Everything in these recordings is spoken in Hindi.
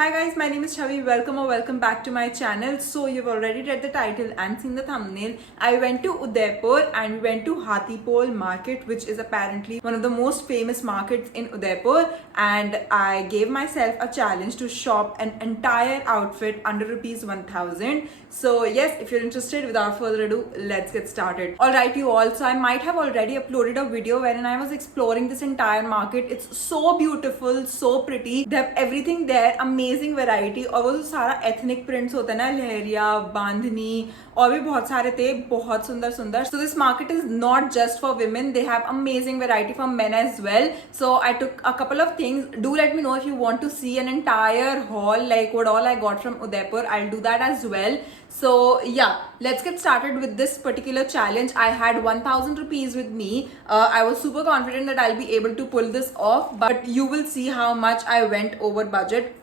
Hi guys, my name is Chavi. Welcome or welcome back to my channel. So you've already read the title and seen the thumbnail. I went to Udaipur and we went to Hathipol market, which is apparently one of the most famous markets in Udaipur, and I gave myself a challenge to shop an entire outfit under rupees 1000. So yes, if you're interested, without further ado, let's get started. Alright you all, so I might have already uploaded a video wherein I was exploring this entire market. It's so beautiful, so pretty. They have everything there, amazing variety. और वो जो सारा एथनिक प्रिंट्स होता है ना, लहरिया, बांधनी और भी बहुत सारे थे, बहुत सुंदर सुंदर. So this market is not just for women. They have amazing variety for men as well. So I took a couple of things. Do let me know if you want to see an entire haul, like what all I got from Udaipur. I'll do that as well. So yeah, let's get started with this particular challenge. I had 1000 rupees with me. I was super confident that I'll be able to pull this off, but you will see how much I went over budget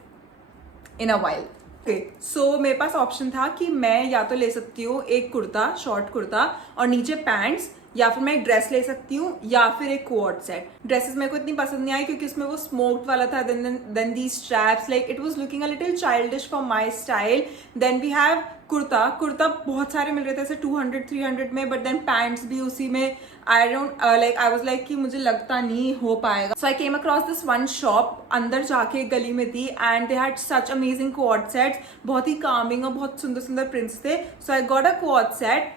in a while. Okay, so मेरे पास ऑप्शन था कि मैं या तो ले सकती हूँ एक कुर्ता, शॉर्ट कुर्ता और नीचे पैंट्स, या फिर मैं एक ड्रेस ले सकती हूँ या फिर एक कोट सेट. ड्रेसेस मेरे को इतनी पसंद नहीं आई क्योंकि उसमें वो स्मोक्ड वाला था. Then the straps, like it was looking a little childish for my style. Then we have kurta बहुत सारे मिल रहे थे ऐसे 200-300 में, बट देन पैंट्स भी उसी में. आई वाज लाइक कि मुझे लगता नहीं हो पाएगा. So I came across this one shop, अंदर जाके एक गली में थी, and they had such amazing coat sets. बहुत ही कामिंग और बहुत सुंदर सुंदर प्रिंट्स थे. So I got a coat set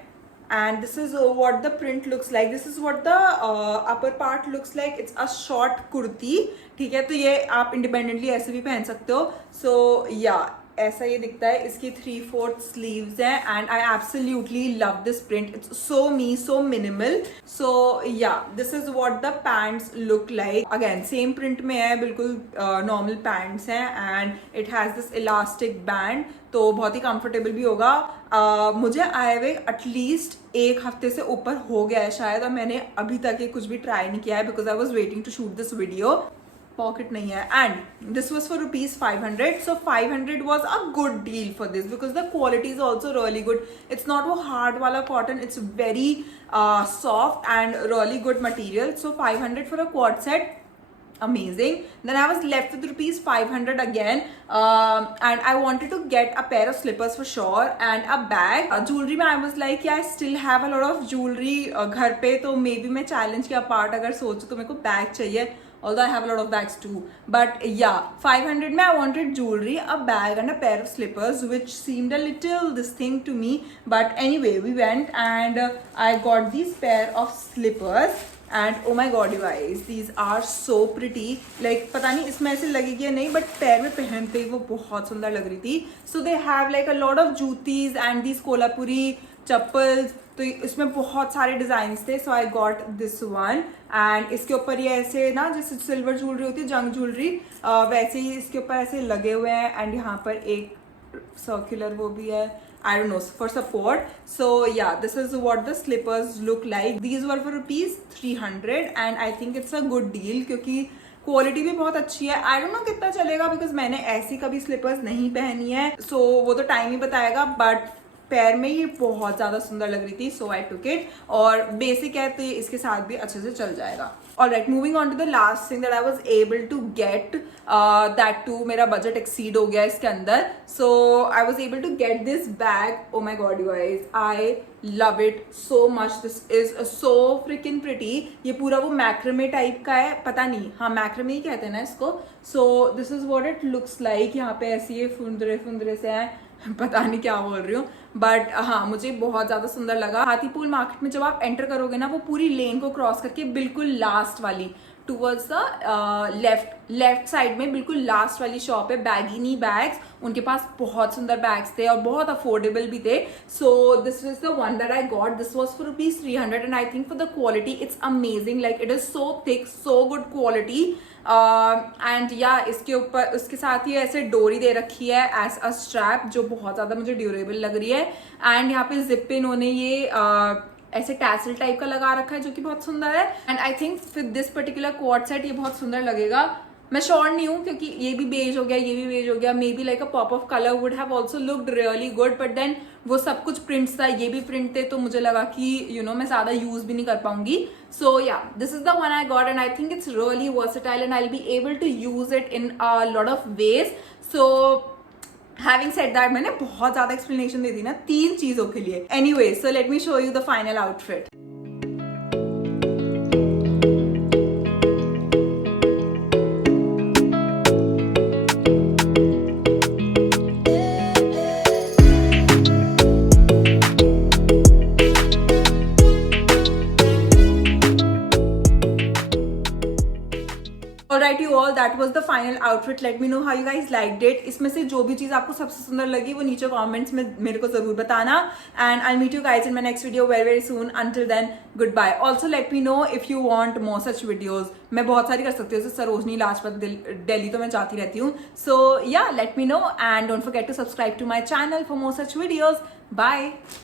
and this is what the print looks like. This is what the upper part looks like. It's a short kurti. ठीक है, तो ये आप इंडिपेंडेंटली ऐसे भी पहन सकते हो. सो या ऐसा ये दिखता है. इसकी 3/4 स्लीव्स हैं and I absolutely love this print. It's so me, so minimal. So yeah this is what the pants look like. Again same print में है, बिल्कुल नॉर्मल पैंट्स हैं and it has this elastic band, तो बहुत ही कंफर्टेबल भी होगा. मुझे आए हुए एटलीस्ट एक हफ्ते से ऊपर हो गया है शायद, और मैंने अभी तक ये कुछ भी ट्राई नहीं किया है because I was waiting to shoot this video. Pocket नहीं है and this was for rupees 500. So 500 was a good deal for this because the quality is also really good. It's not वो हार्ड वाला cotton, it's very soft and really good material. So 500 for a quad set, amazing. Then I was left with rupees 500 again, and I wanted to get a pair of slippers for sure and a bag. Jewelry में I was like, yeah, I still have a lot of jewelry घर पे, तो maybe मैं challenge के apart अगर सोचूं तो मेरे को bag चाहिए, although I have a lot of bags too. But yeah, 500 में I wanted jewelry, a bag and a pair of slippers, which seemed a little this thing to me. But anyway, we went and I got these pair of slippers. And oh my god you guys, these are so pretty. Like पता नहीं इसमें ऐसे लगेगी या नहीं, बट पैर में पहनते ही वो बहुत सुंदर लग रही थी. So they have like a lot of juttis and these Kolhapuri chappals, तो इसमें बहुत सारे डिजाइन थे. So I got this one and इसके ऊपर ये ऐसे ना, जैसे सिल्वर ज्वेलरी होती है, जंग ज्वेलरी, वैसे ही इसके ऊपर ऐसे लगे हुए हैं. एंड यहाँ पर एक सर्कुलर वो भी है, I don't know, for support. So yeah, this is what the slippers look like. These were for rupees 300 and I think it's a good deal क्योंकि क्वालिटी भी बहुत अच्छी है. आई डोंट नो कितना चलेगा बिकॉज मैंने ऐसी कभी स्लीपर्स नहीं पहनी है, सो वो तो टाइम ही बताएगा. बट पैर में ये बहुत ज़्यादा सुंदर लग रही थी, सो आई टुक इट. और बेसिक है तो ये इसके साथ भी अच्छे से चल जाएगा. Alright, moving on to the last thing that I was able to get, that too मेरा budget exceed हो गया इसके अंदर. So I was able to get this bag. Oh my god you guys, I love it so much. This is so freaking pretty. ये पूरा वो मैक्रमे टाइप का है, पता नहीं, हाँ मैक्रमे ही कहते हैं ना इसको. So this is what it looks like. यहाँ पे ऐसे ये फुंदरे से हैं, पता नहीं क्या बोल रही हूँ, बट हाँ मुझे बहुत ज़्यादा सुंदर लगा. हाथीपुल मार्केट में जब आप एंटर करोगे ना, वो पूरी लेन को क्रॉस करके बिल्कुल लास्ट वाली टूवर्ड्स द लेफ्ट साइड में बिल्कुल लास्ट वाली शॉप है. बैगिनी बैग्स, उनके पास बहुत सुंदर बैग्स थे और बहुत अफोर्डेबल भी थे. So this is the one that I got. This was for rupees 300 and I think for the quality it's amazing. Like it is so thick, so good quality. And या इसके ऊपर उसके साथ ही ऐसे डोरी दे रखी है एज अ स्ट्रैप, जो बहुत ज़्यादा मुझे ड्यूरेबल लग रही है. एंड यहाँ पे जिप पे इन्होंने ये ऐसे टैसल टाइप का लगा रखा है जो कि बहुत सुंदर है. And I think with this particular quad set ये बहुत सुंदर लगेगा. मैं श्योर नहीं हूँ क्योंकि ये भी बेज हो गया, ये भी बेज हो गया, maybe like a pop of colour would have also looked really good, but then वो सब कुछ प्रिंट्स था, ये भी प्रिंट थे, तो मुझे लगा कि मैं ज्यादा यूज भी नहीं कर पाऊंगी. So yeah this is the one I got and I think it's really versatile and I will be able to use it in a lot of ways. So Having said that, मैंने बहुत ज्यादा एक्सप्लेनेशन दे दी ना 3 चीजों के लिए. Anyway, so let me show you the final outfit. Alright you all, that was the final outfit. Let me know how you guys liked it. इसमें से जो भी चीज आपको सबसे सुंदर लगी वो नीचे comments में मेरे को जरूर बताना. And I'll meet you guys in my next video very very soon. Until then, goodbye. Also let me know if you want more such videos. मैं बहुत सारी कर सकती हूँ, जैसे सरोजनी लाजपत दिल्ली तो मैं जाती रहती हूँ. So yeah, let me know and don't forget to subscribe to my channel for more such videos. Bye.